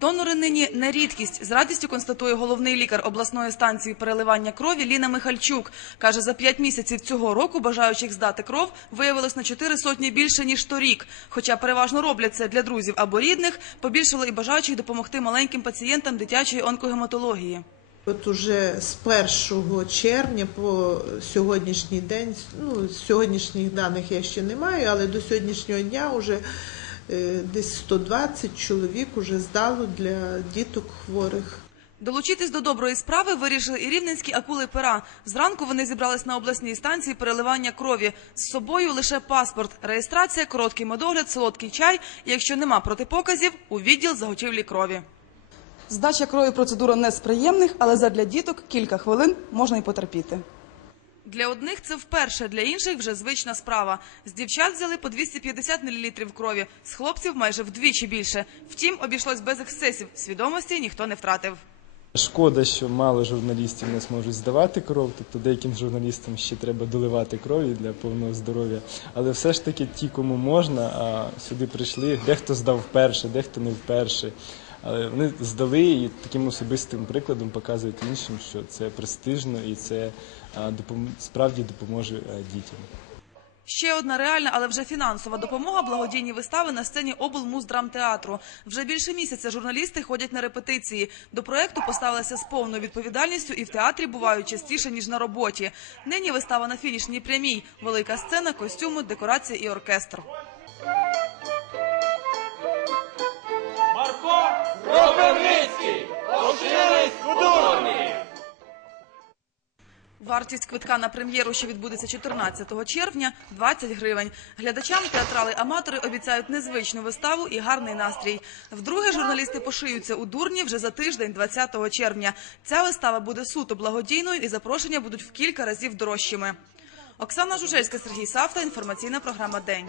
Донори нині не рідкість. З радістю констатує головний лікар обласної станції переливання крові Ліна Михальчук. Каже, за п'ять місяців цього року бажаючих здати кров виявилось на чотири сотні більше ніж торік. Хоча переважно роблять це для друзів або рідних, побільшало і бажаючих допомогти маленьким пацієнтам дитячої онкогематології. От уже з 1 червня по сьогоднішній день, ну з сьогоднішніх даних я ще не маю, але до сьогоднішнього дня вже десь 120 чоловік уже здало для діток хворих. Долучитись до доброї справи вирішили і рівненські акули пера. Зранку вони зібрались на обласній станції переливання крові. З собою лише паспорт, реєстрація, короткий медогляд, солодкий чай. І якщо нема протипоказів, у відділ заготівлі крові. Здача крові процедура не з приємних, але задля діток кілька хвилин можна й потерпіти. Для одних це вперше, для інших вже звична справа. З дівчат взяли по 250 мл крові, з хлопців майже вдвічі більше. Втім, обійшлось без ексцесів. Свідомості ніхто не втратив. Шкода, що мало журналістів не зможуть здавати кров, тобто деяким журналістам ще треба доливати крові для повного здоров'я. Але все ж таки ті, кому можна, а сюди прийшли, дехто здав вперше, дехто не вперше. Але вони здали і таким особистим прикладом показують іншим, що це престижно і це справді допоможе дітям. Ще одна реальна, але вже фінансова допомога благодійні вистави на сцені облмуздрамтеатру. Вже більше місяця журналісти ходять на репетиції. До проекту поставилися з повною відповідальністю і в театрі бувають частіше ніж на роботі. Нині вистава на фінішній прямій. Велика сцена, костюми, декорація і оркестр. Вартість квитка на прем'єру, що відбудеться 14 червня, 20 гривень. Глядачам театрали-аматори обіцяють незвичну виставу і гарний настрій. Вдруге журналісти пошиються у дурні вже за тиждень, 20 червня. Ця вистава буде суто благодійною і запрошення будуть в кілька разів дорожчими. Оксана Жужельська, Сергій Савта. Інформаційна програма День.